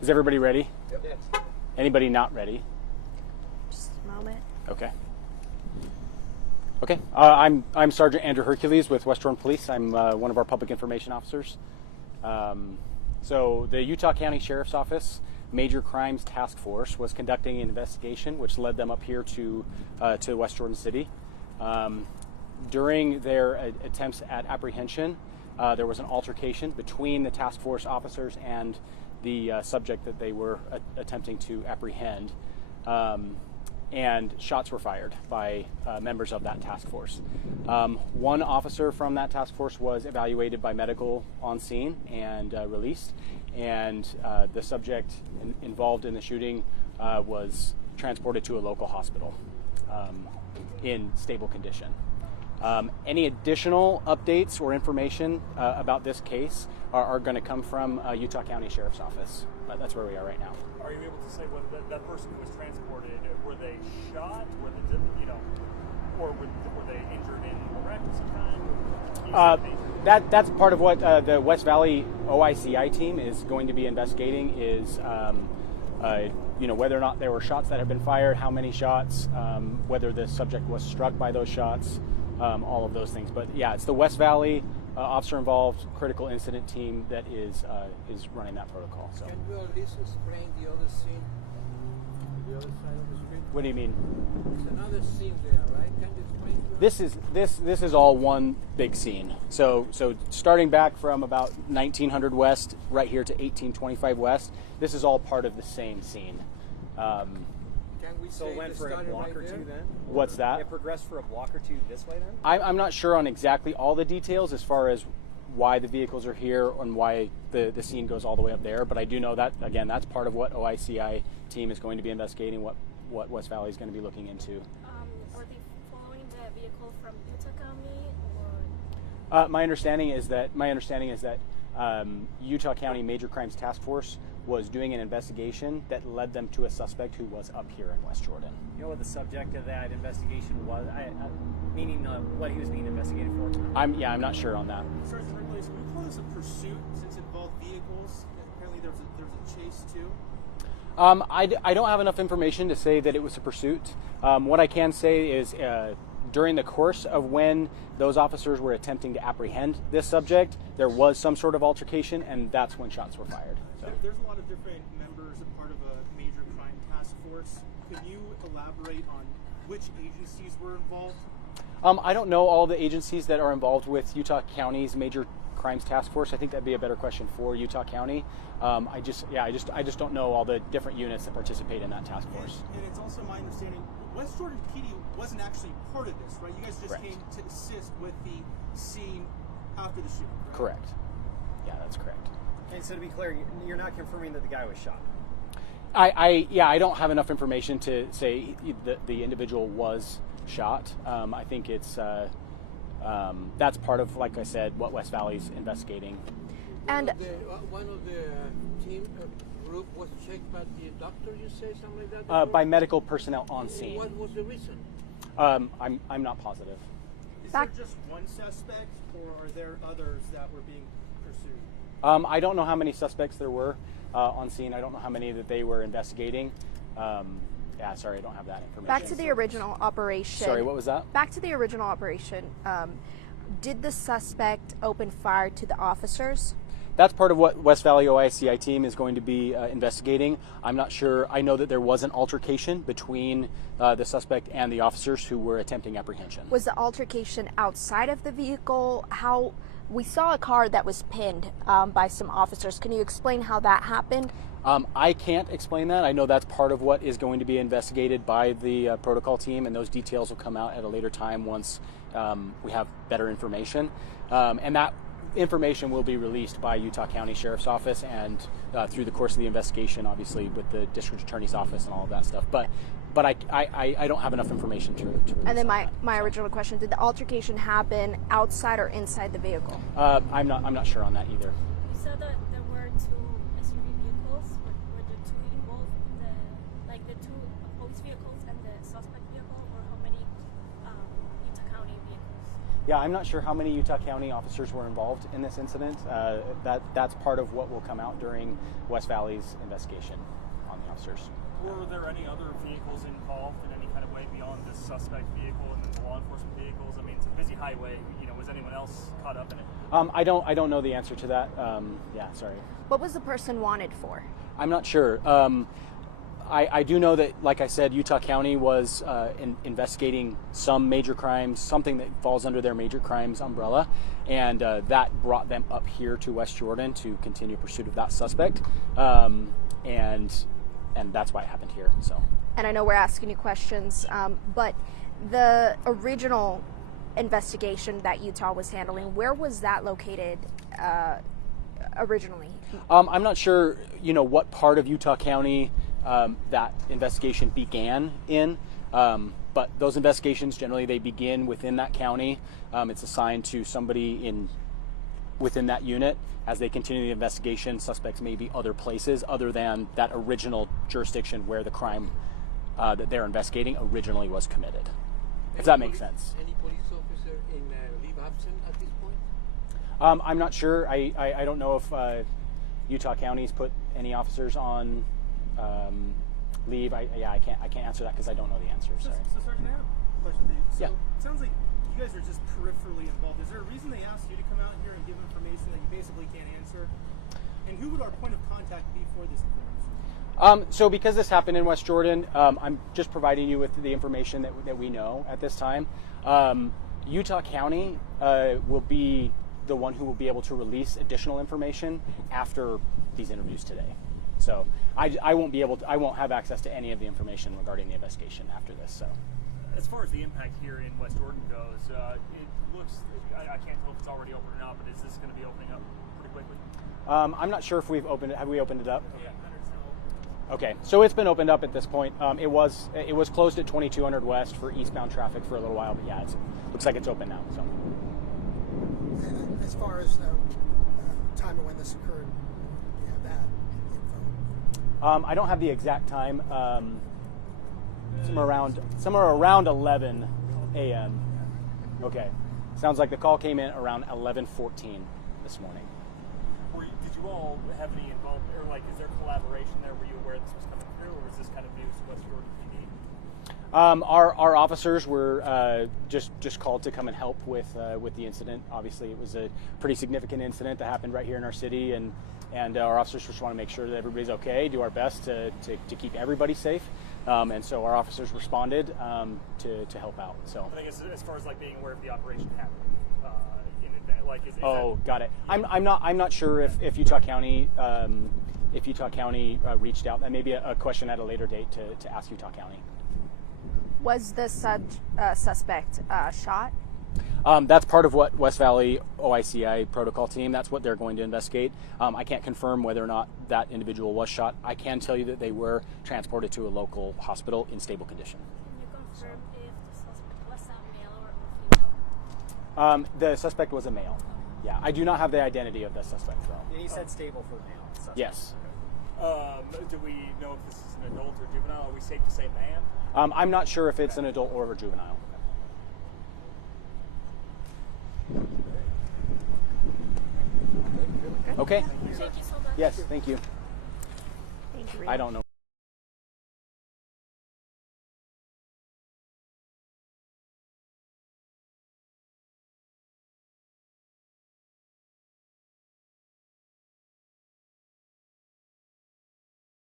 Is everybody ready? Yep. Anybody not ready? Just a moment. Okay. Okay. I'm Sergeant Andrew Hercules with West Jordan Police. I'm one of our public information officers. So the Utah County Sheriff's Office Major Crimes Task Force was conducting an investigation, which led them up here to West Jordan City. During their attempts at apprehension, there was an altercation between the task force officers and the subject that they were attempting to apprehend, and shots were fired by members of that task force. One officer from that task force was evaluated by medical on scene and released, and the subject involved in the shooting was transported to a local hospital in stable condition. Any additional updates or information about this case are going to come from Utah County Sheriff's Office. That's where we are right now. Are you able to say whether that person who was transported, were they shot, were they, or were they injured in a wreck of some kind? That's part of what the West Valley OICI team is going to be investigating is whether or not there were shots that have been fired, how many shots, whether the subject was struck by those shots, all of those things. But yeah, it's the West Valley officer-involved critical incident team that is running that protocol. So. Can you at least explain the other scene, the other side of the street? What do you mean? It's another scene there, right? Can you explain to us? This is all one big scene. So starting back from about 1900 West, right here to 1825 West, this is all part of the same scene. Can we So say it went it for a started block right or two there? then? What's that? It progressed for a block or two this way then? I'm not sure on exactly all the details as far as why the vehicles are here and why the scene goes all the way up there, but I do know that, again, that's part of what OICI team is going to be investigating, what West Valley is going to be looking into. Were they following the vehicle from Utah County, or? My understanding is that Utah County Major Crimes Task Force was doing an investigation that led them to a suspect who was up here in West Jordan. You know what the subject of that investigation was? Meaning what he was being investigated for? I'm not sure on that. Sergeant Hercules, can we call this a pursuit since it involved vehicles? Apparently there's a chase too. I don't have enough information to say that it was a pursuit. What I can say is during the course of when those officers were attempting to apprehend this subject, there was some sort of altercation, and that's when shots were fired. So. There's a lot of different members and part of a major crime task force. Could you elaborate on which agencies were involved? I don't know all the agencies that are involved with Utah County's Major Crimes Task Force. I think that'd be a better question for Utah County. I just don't know all the different units that participate in that task force. And it's also my understanding West Jordan PD wasn't actually part of this, right? You guys just Correct. came to assist with the scene after the shooting, right? Correct. Yeah, that's correct. And so to be clear, you're not confirming that the guy was shot? I don't have enough information to say that the individual was shot. I think it's that's part of, like I said, what West Valley's investigating. And one of the team group was checked by the doctor, you say, something like that? By medical personnel on scene. What was the reason? I'm not positive. Is there just one suspect, or are there others that were being pursued? I don't know how many suspects there were on scene. I don't know how many that they were investigating. Sorry, I don't have that information. back to the original operation. Sorry, what was that? Back to the original operation. Did the suspect open fire to the officers? That's part of what West Valley OICI team is going to be investigating. I'm not sure. I know that there was an altercation between the suspect and the officers who were attempting apprehension. Was the altercation outside of the vehicle? How we saw a car that was pinned by some officers. Can you explain how that happened? I can't explain that. I know that's part of what is going to be investigated by the protocol team, and those details will come out at a later time once we have better information. And that information will be released by Utah County Sheriff's Office and through the course of the investigation, obviously, with the District Attorney's Office and all of that stuff. But I don't have enough information to release. And then my original question: did the altercation happen outside or inside the vehicle? I'm not sure on that either. You said that there were two SUV vehicles. Were the two involved in the two police vehicles and the suspect vehicle, or how many Utah County vehicles? Yeah, I'm not sure how many Utah County officers were involved in this incident. That's part of what will come out during West Valley's investigation on the officers. Were there any other vehicles involved in any kind of way beyond this suspect vehicle and then the law enforcement vehicles? I mean, it's a busy highway. Was anyone else caught up in it? I don't know the answer to that. Yeah, sorry. What was the person wanted for? I'm not sure. I do know that, like I said, Utah County was investigating some major crimes, something that falls under their major crimes umbrella, and that brought them up here to West Jordan to continue pursuit of that suspect, and that's why it happened here. So. And I know we're asking you questions, but the original investigation that Utah was handling, where was that located originally? I'm not sure, what part of Utah County that investigation began in, but those investigations generally they begin within that county. It's assigned to somebody within that unit. As they continue the investigation, suspects may be other places other than that original jurisdiction where the crime that they're investigating originally was committed. If that makes sense. Any police officer in leave absent at this point? I'm not sure. I don't know if Utah County's put any officers on leave. I can't answer that because I don't know the answer. Sorry. So Sergeant, I have a question for you. So Yeah. it sounds like you guys are just peripherally involved. Is there a reason they asked you to come out here and give information that you basically can't answer? And who would our point of contact be for this information? So because this happened in West Jordan, I'm just providing you with the information that we know at this time. Utah County will be the one who will be able to release additional information after these interviews today. So I won't have access to any of the information regarding the investigation after this. So. As far as the impact here in West Jordan goes, it looks, I can't tell if it's already open or not, but is this going to be opening up pretty quickly? I'm not sure if we've opened it. Have we opened it up? Yeah. Okay, so it's been opened up at this point. It was closed at 2200 West for eastbound traffic for a little while, but yeah, it looks like it's open now. So. And as far as time of when this occurred, you have that info? I don't have the exact time. Somewhere around 11 a.m. Okay, sounds like the call came in around 11:14 this morning. Did you all have any involvement, or is there collaboration there? Were you aware this was coming through, or was this kind of news to West Jordan PD? Our officers were just called to come and help with the incident. Obviously, it was a pretty significant incident that happened right here in our city, and our officers just want to make sure that everybody's okay, do our best to keep everybody safe, and so our officers responded to help out. So. I guess as far as being aware of the operation happening. Got it. I'm not sure if Utah County reached out. That may be a question at a later date to ask Utah County. Was the suspect shot? That's part of what West Valley OICI protocol team. That's what they're going to investigate. I can't confirm whether or not that individual was shot. I can tell you that they were transported to a local hospital in stable condition. Can you confirm if the suspect was a male or female? The suspect was a male. Yeah, I do not have the identity of the suspect though. Yeah, you said stable for the male suspect. Yes. Do we know if this is an adult or juvenile? Are we safe to say man? I'm not sure if it's an adult or a juvenile. Okay. Thank you so much. Yes, thank you. Thank you. I don't know.